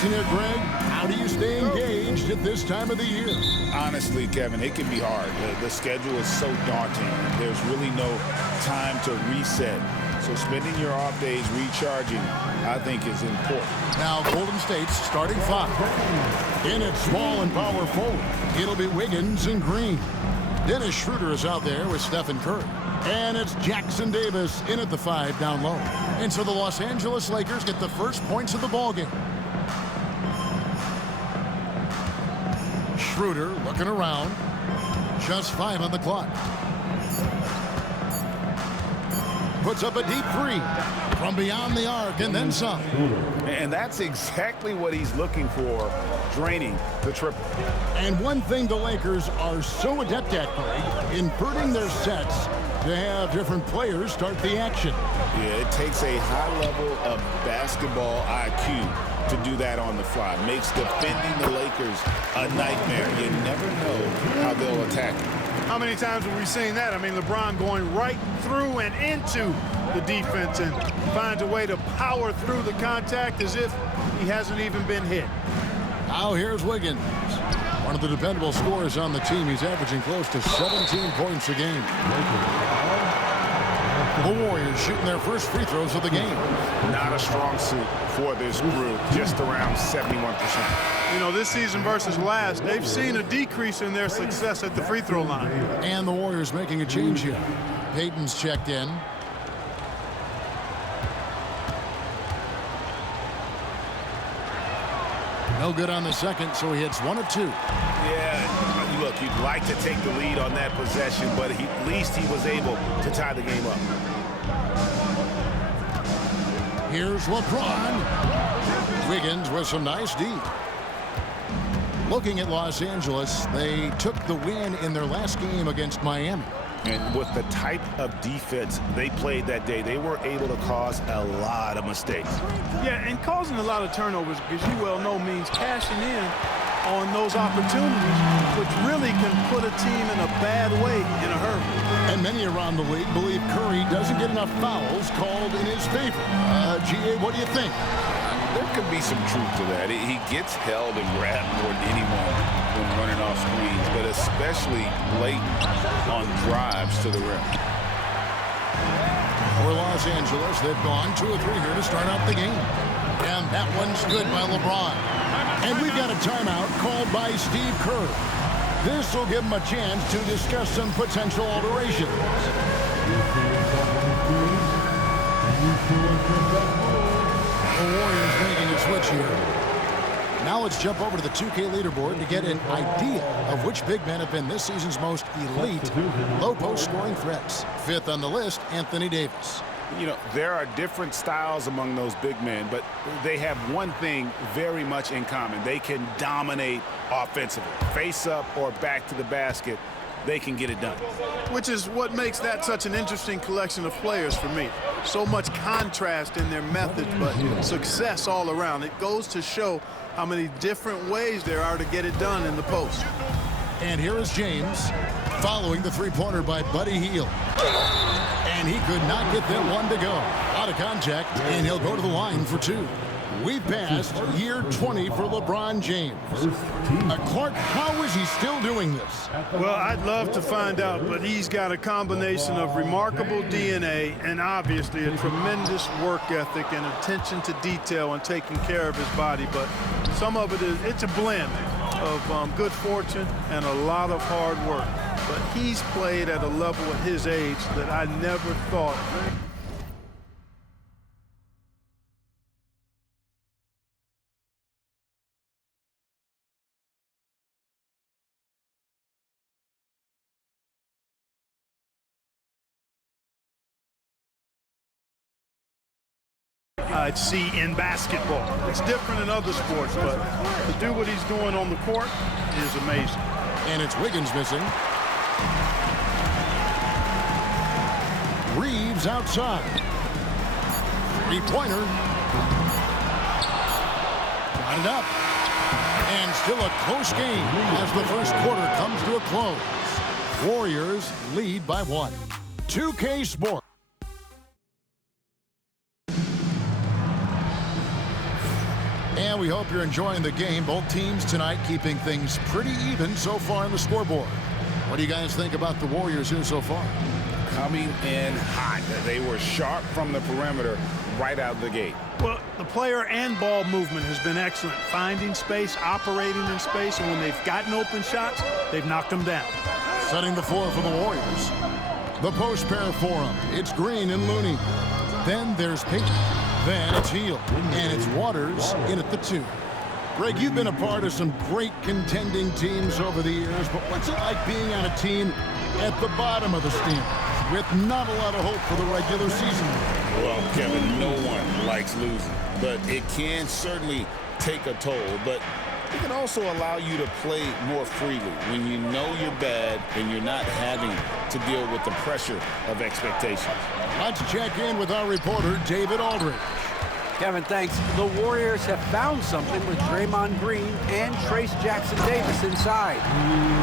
action here, Greg. How do you stay engaged at this time of the year? Honestly, Kevin, it can be hard. The schedule is so daunting. There's really no time to reset. So spending your off days recharging, I think, is important. Now, Golden State's starting five. In at small and power forward, it'll be Wiggins and Green. Dennis Schroeder is out there with Stephen Curry. And it's Jackson Davis in at the 5 down low. And so the Los Angeles Lakers get the first points of the ballgame. Schroeder looking around. Just 5 on the clock. Puts up a deep 3 from beyond the arc and then some. And that's exactly what he's looking for, draining the triple. And one thing the Lakers are so adept at, Greg, inverting their sets to have different players start the action. Yeah, it takes a high level of basketball IQ to do that on the fly. Makes defending the Lakers a nightmare. You never know how they'll attack it. How many times have we seen that? I mean, LeBron going right through and into the defense and finds a way to power through the contact as if he hasn't even been hit. Now here's Wiggins. One of the dependable scorers on the team. He's averaging close to 17 points a game. The Warriors shooting their first free throws of the game. Not a strong suit for this group, just around 71%. You know, this season versus last, they've seen a decrease in their success at the free throw line. And the Warriors making a change here. Payton's checked in. No good on the second, so he hits 1 of 2. Yeah, look, you'd like to take the lead on that possession, but at least he was able to tie the game up. Here's LeBron. Wiggins with some nice D. Looking at Los Angeles, they took the win in their last game against Miami. And with the type of defense they played that day, they were able to cause a lot of mistakes. Yeah, and causing a lot of turnovers, as you well know, means cashing in on those opportunities, which really can put a team in a bad way in a hurry. And many around the league believe Curry doesn't get enough fouls called in his favor. GA, what do you think? There could be some truth to that. He gets held and grabbed more than anyone when running off screens, but especially late on drives to the rim. For Los Angeles, they've gone 2 or 3 here to start out the game. And that one's good by LeBron. And we've got a timeout called by Steve Kerr. This will give him a chance to discuss some potential alterations. The Warriors making a switch here. Now let's jump over to the 2K leaderboard to get an idea of which big men have been this season's most elite low-post scoring threats. 5th on the list, Anthony Davis. You know, there are different styles among those big men, but they have one thing very much in common. They can dominate offensively. Face up or back to the basket, they can get it done. Which is what makes that such an interesting collection of players for me. So much contrast in their methods, but success all around. It goes to show how many different ways there are to get it done in the post. And here is James following the three-pointer by Buddy Hield. And he could not get that one to go. Out of contact, and he'll go to the line for 2. We've passed year 20 for LeBron James. Clark, how is he still doing this? Well, I'd love to find out, but he's got a combination of remarkable DNA and obviously a tremendous work ethic and attention to detail and taking care of his body. But some of it's a blend of good fortune and a lot of hard work. But he's played at a level at his age that I never thought. I'd see in basketball. It's different in other sports, but to do what he's doing on the court is amazing. And it's Wiggins missing. Reeves outside. 3-pointer. Got it up. And still a close game as the first quarter comes to a close. Warriors lead by 1. 2K Sports. And we hope you're enjoying the game. Both teams tonight keeping things pretty even so far on the scoreboard. What do you guys think about the Warriors here so far? Coming in hot. They were sharp from the perimeter right out of the gate. Well, the player and ball movement has been excellent. Finding space, operating in space, and when they've gotten open shots, they've knocked them down. Setting the floor for the Warriors. The post pair for them. It's Green and Looney. Then there's Payton. Then it's Hield. And it's Waters in at the 2. Greg, you've been a part of some great contending teams over the years, but what's it like being on a team at the bottom of the standings with not a lot of hope for the regular season? Well, Kevin, no one likes losing, but it can certainly take a toll. But it can also allow you to play more freely when you know you're bad and you're not having to deal with the pressure of expectations. Let's check in with our reporter, David Aldridge. Kevin, thanks. The Warriors have found something with Draymond Green and Trace Jackson-Davis inside.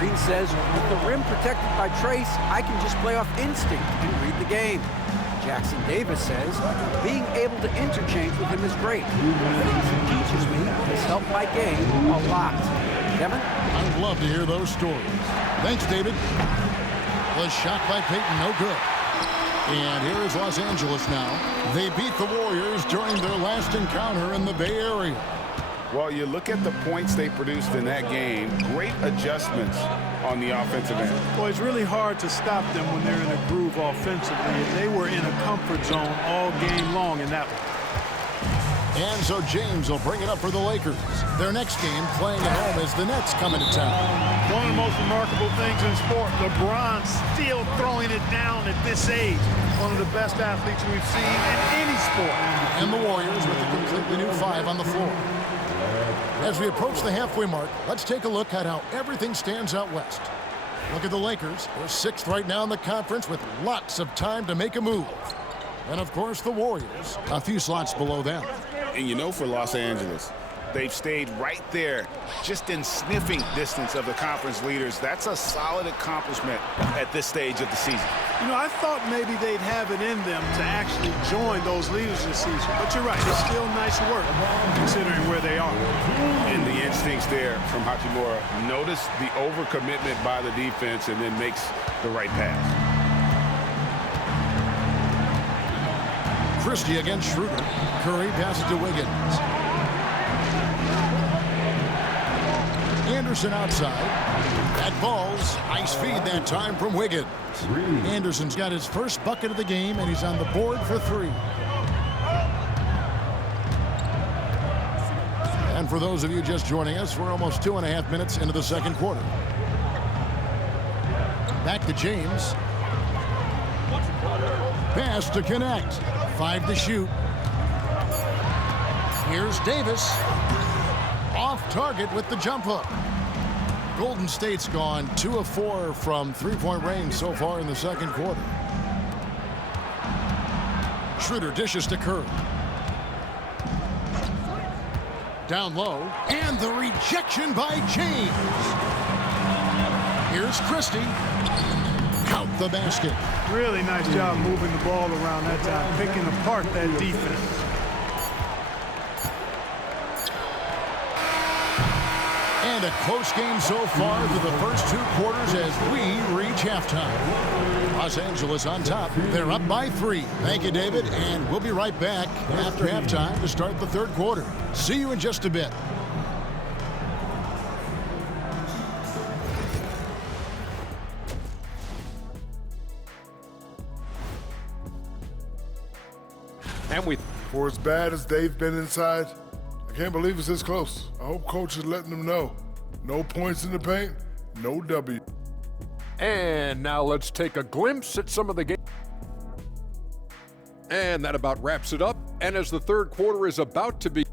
Green says, with the rim protected by Trace, I can just play off instinct and read the game. Jackson-Davis says, being able to interchange with him is great. The things he teaches me has helped my game a lot. Kevin? I'd love to hear those stories. Thanks, David. Was shot by Payton, no good. And here is Los Angeles now. They beat the Warriors during their last encounter in the Bay Area. Well, you look at the points they produced in that game, great adjustments on the offensive end. Well, it's really hard to stop them when they're in a groove offensively, and they were in a comfort zone all game long in that one. And so James will bring it up for the Lakers. Their next game playing at home as the Nets come into town. One of the most remarkable things in sport, LeBron still throwing it down at this age. One of the best athletes we've seen in any sport. And the Warriors with a completely new 5 on the floor. As we approach the halfway mark, let's take a look at how everything stands out west. Look at the Lakers. They're 6th right now in the conference with lots of time to make a move. And, of course, the Warriors, a few slots below them. And you know, for Los Angeles, they've stayed right there, just in sniffing distance of the conference leaders. That's a solid accomplishment at this stage of the season. You know, I thought maybe they'd have it in them to actually join those leaders this season. But you're right, it's still nice work considering where they are. And the instincts there from Hachimura. Notice the overcommitment by the defense and then makes the right pass. Christie against Schroeder. Curry passes to Wiggins. Anderson outside. That ball's nice feed that time from Wiggins. Anderson's got his first bucket of the game, and he's on the board for 3. And for those of you just joining us, we're almost 2.5 minutes into the second quarter. Back to James. Pass to connect. 5 to shoot. Here's Davis. Off target with the jump hook. Golden State's gone 2 of 4 from three-point range so far in the second quarter. Schroeder dishes to Curry. Down low. And the rejection by James. Here's Christie. Count the basket. Really nice job moving the ball around that time, picking apart that defense. And a close game so far through the first 2 quarters as we reach halftime. Los Angeles on top. They're up by 3. Thank you, David. And we'll be right back after halftime to start the third quarter. See you in just a bit. For as bad as they've been inside, I can't believe it's this close. I hope coach is letting them know. No points in the paint, no W. And now let's take a glimpse at some of the game. And that about wraps it up. And as the third quarter is about to be.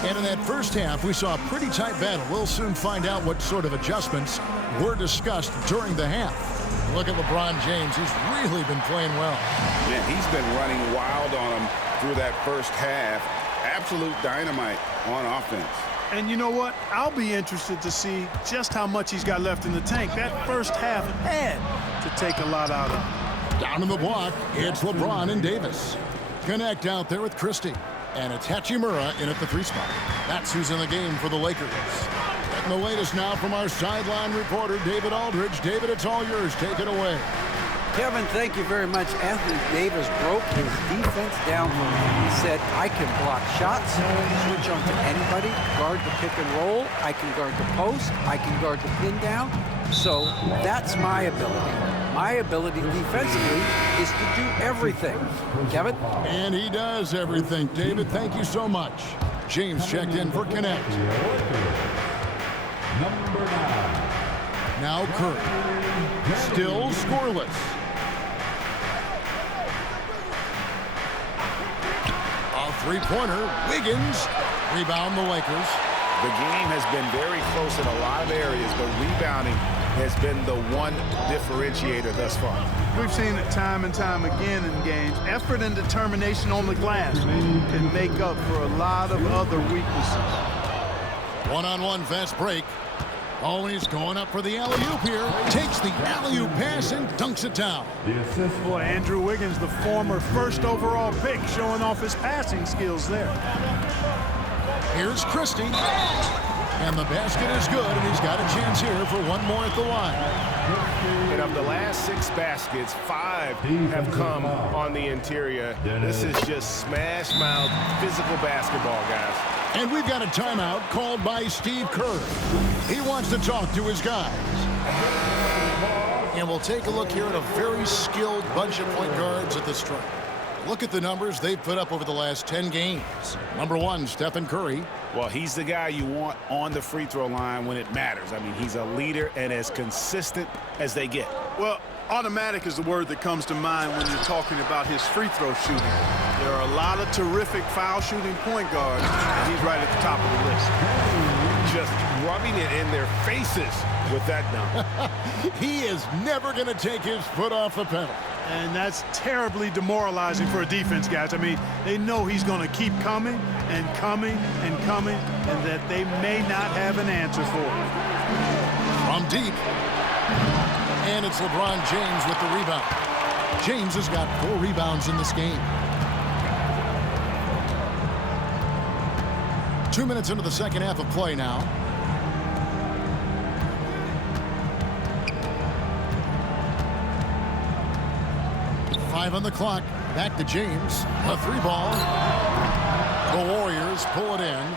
And in that first half, we saw a pretty tight battle. We'll soon find out what sort of adjustments were discussed during the half. Look at LeBron James. He's really been playing well. Man, he's been running wild on them through that first half. Absolute dynamite on offense. And you know what? I'll be interested to see just how much he's got left in the tank. That first half had to take a lot out of him. Down in the block, it's LeBron and Davis. Connect out there with Christie. And it's Hachimura in at the 3 spot. That's who's in the game for the Lakers. Getting the latest now from our sideline reporter, David Aldridge. David, it's all yours. Take it away. Kevin, thank you very much. Anthony Davis broke his defense down for me. He said, I can block shots, switch on to anybody, guard the pick and roll, I can guard the post, I can guard the pin down. So that's my ability. My ability defensively is to do everything. Kevin? And he does everything. David, thank you so much. James checked in for Connect. Number 9. Now Curry. Still scoreless. A three-pointer. Wiggins. Rebound the Lakers. The game has been very close in a lot of areas, but rebounding has been the one differentiator thus far. We've seen it time and time again in games. Effort and determination on the glass can make up for a lot of other weaknesses. One-on-one fast break. Always going up for the alley-oop here. Takes the alley-oop pass and dunks it down. The assist for Boy, Andrew Wiggins, the former first overall pick, showing off his passing skills there. Here's Christie. And the basket is good, and he's got a chance here for one more at the line. And of the last 6 baskets, 5 have come on the interior. This is just smash-mouth physical basketball, guys. And we've got a timeout called by Steve Kerr. He wants to talk to his guys. And we'll take a look here at a very skilled bunch of point guards at the stripe. Look at the numbers they've put up over the last 10 games. Number 1, Stephen Curry. Well, he's the guy you want on the free throw line when it matters. I mean, he's a leader and as consistent as they get. Well, automatic is the word that comes to mind when you're talking about his free throw shooting. There are a lot of terrific foul shooting point guards, and he's right at the top of the list. Just rubbing it in their faces with that dunk. He is never going to take his foot off the pedal. And that's terribly demoralizing for a defense, guys. I mean, they know he's going to keep coming and coming and coming, and that they may not have an answer for it. From deep. And it's LeBron James with the rebound. James has got 4 rebounds in this game. 2 minutes into the second half of play now. Five on the clock. Back to James. A 3-ball. The Warriors pull it in.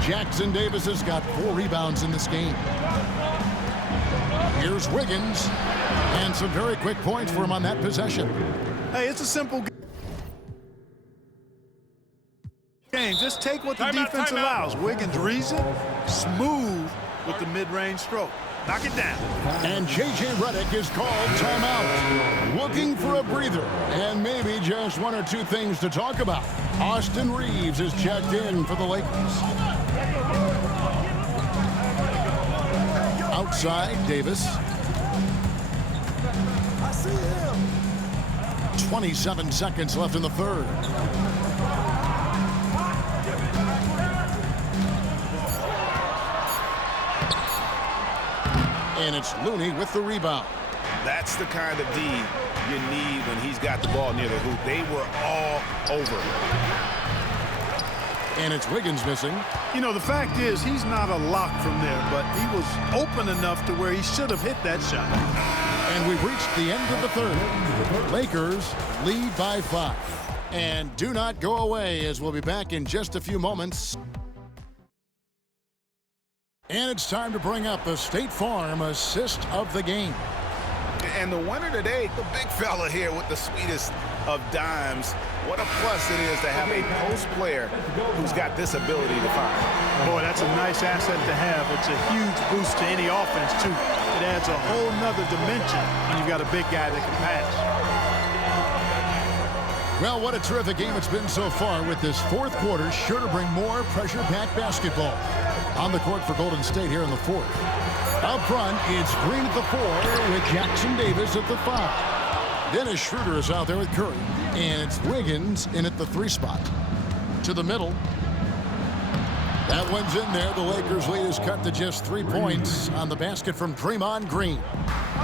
Jackson Davis has got 4 rebounds in this game. Here's Wiggins. And some very quick points for him on that possession. Hey, it's a simple game. Just take what the defense allows. Wiggins reason, smooth with the mid-range stroke. Knock it down. And J.J. Redick is called timeout. Looking for a breather and maybe just 1 or 2 things to talk about. Austin Reeves is checked in for the Lakers. Outside, Davis. 27 seconds left in the third. And it's Looney with the rebound. That's the kind of D you need when he's got the ball near the hoop. They were all over. And it's Wiggins missing. You know, the fact is, he's not a lock from there, but he was open enough to where he should have hit that shot. And we've reached the end of the third. Lakers lead by 5. And do not go away, as we'll be back in just a few moments. And it's time to bring up the State Farm assist of the game. And the winner today, the big fella here with the sweetest of dimes. What a plus it is to have a post player who's got this ability to find. Boy, that's a nice asset to have. It's a huge boost to any offense, too. It adds a whole nother dimension when you've got a big guy that can pass. Well, what a terrific game it's been so far, with this fourth quarter sure to bring more pressure-packed basketball. On the court for Golden State here in the fourth. Up front, it's Green at the 4 with Jackson Davis at the 5. Dennis Schroeder is out there with Curry. And it's Wiggins in at the 3 spot. To the middle. That one's in there. The Lakers' lead is cut to just 3 points on the basket from Draymond Green.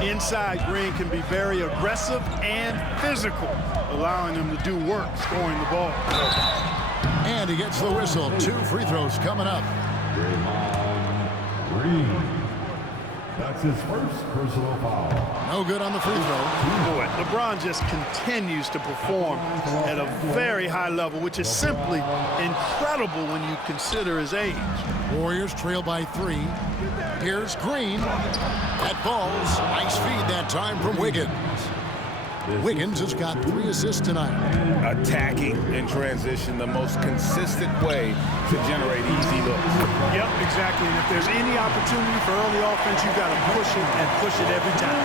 Inside, Green can be very aggressive and physical, allowing him to do work scoring the ball. And he gets the whistle. 2 free throws coming up. Green. That's his first personal foul. No good on the free throw. Boy, LeBron just continues to perform at a very high level, which is simply incredible when you consider his age. Warriors trail by 3. Here's Green. That falls. Nice feed that time from Wiggins. Wiggins has got 3 assists tonight. Attacking in transition, the most consistent way to generate easy looks. Yep, exactly. And if there's any opportunity for early offense, you've got to push it and push it every time.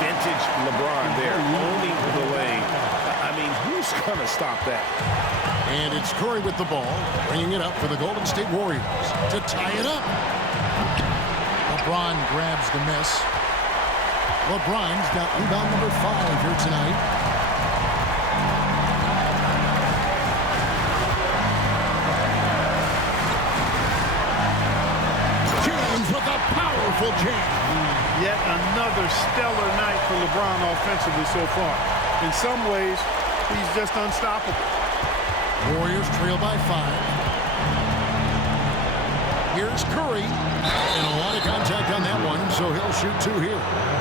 Vintage LeBron there, owning the lane. I mean, who's going to stop that? And it's Curry with the ball, bringing it up for the Golden State Warriors to tie it up. LeBron grabs the miss. LeBron's got rebound number 5 here tonight. James with a powerful jam. Yet another stellar night for LeBron offensively so far. In some ways, he's just unstoppable. Warriors trail by 5. Here's Curry. And a lot of contact on that one, so he'll shoot 2 here.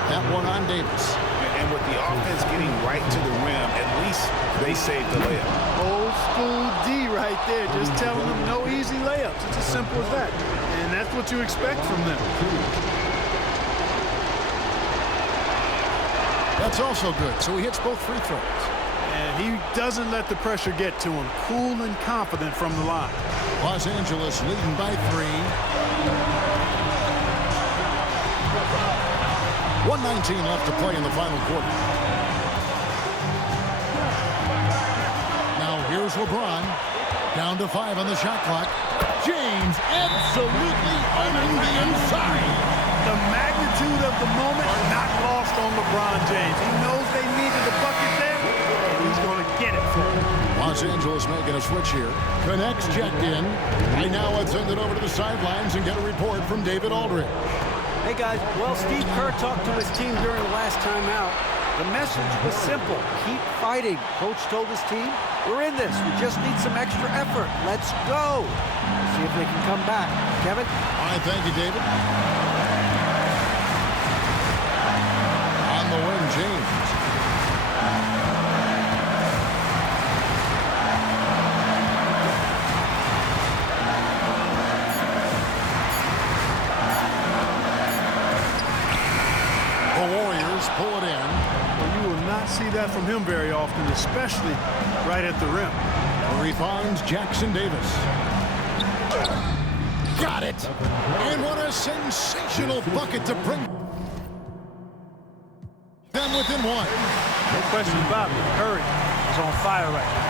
That one on Davis. And with the offense getting right to the rim, at least they saved the layup. Old school D right there, just telling them no easy layups. It's as simple as that. And that's what you expect from them. That's also good, so he hits both free throws. And he doesn't let the pressure get to him. Cool and confident from the line. Los Angeles leading by 3. 1:19 left to play in the final quarter. Now here's LeBron. Down to 5 on the shot clock. James absolutely owning the inside. The magnitude of the moment not lost on LeBron James. He knows they needed a bucket there, and he's going to get it for them. Los Angeles making a switch here. Connects checked in. Right now let's send it over to the sidelines and get a report from David Aldridge. Hey guys, well, Steve Kerr talked to his team during the last time out. The message was simple: keep fighting. Coach told his team, we're in this. We just need some extra effort. Let's go. See if they can come back. Kevin? All right, thank you, David. On the wing, James. The Warriors pull it in. Well, you will not see that from him very often, especially right at the rim. He finds Jackson Davis. Got it. And what a sensational bucket to bring them within 1. No question about it. Curry is on fire right now.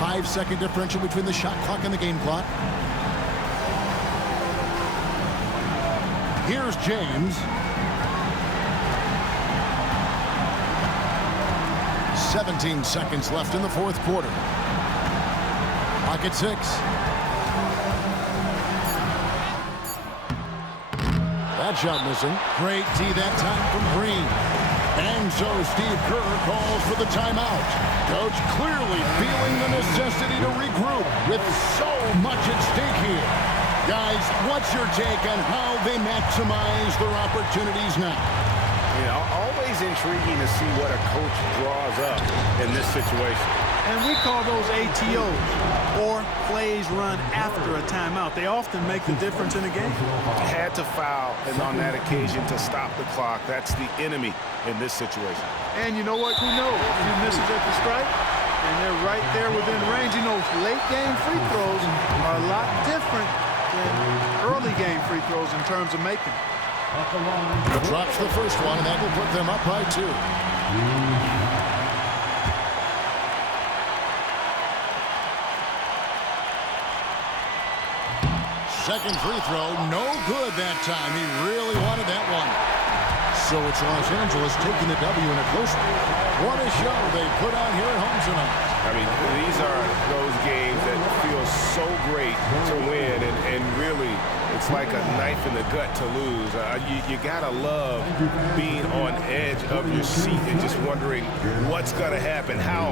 Five-second differential between the shot clock and the game clock. Here's James. 17 seconds left in the 4th quarter. Clock at 6. That shot missing. Great D that time from Green. And so Steve Kerr calls for the timeout. Coach clearly feeling the necessity to regroup with so much at stake here. Guys, what's your take on how they maximize their opportunities now? You know, always intriguing to see what a coach draws up in this situation. And we call those ATOs, or plays run after a timeout. They often make the difference in a game. Had to foul, and on that occasion to stop the clock. That's the enemy in this situation. And you know what? Who knows? A few misses at the strike, and they're right there within range. You know, late game free throws are a lot different than early game free throws in terms of making. Drops the first one, and that will put them up by 2. Second free throw, no good that time. He really wanted that one. So it's Los Angeles taking the W in a close one. What a show they put on here at home tonight. I mean, these are those games that feel so great to win, and really, it's like a knife in the gut to lose. You gotta love being on edge of your seat and just wondering what's gonna happen, how.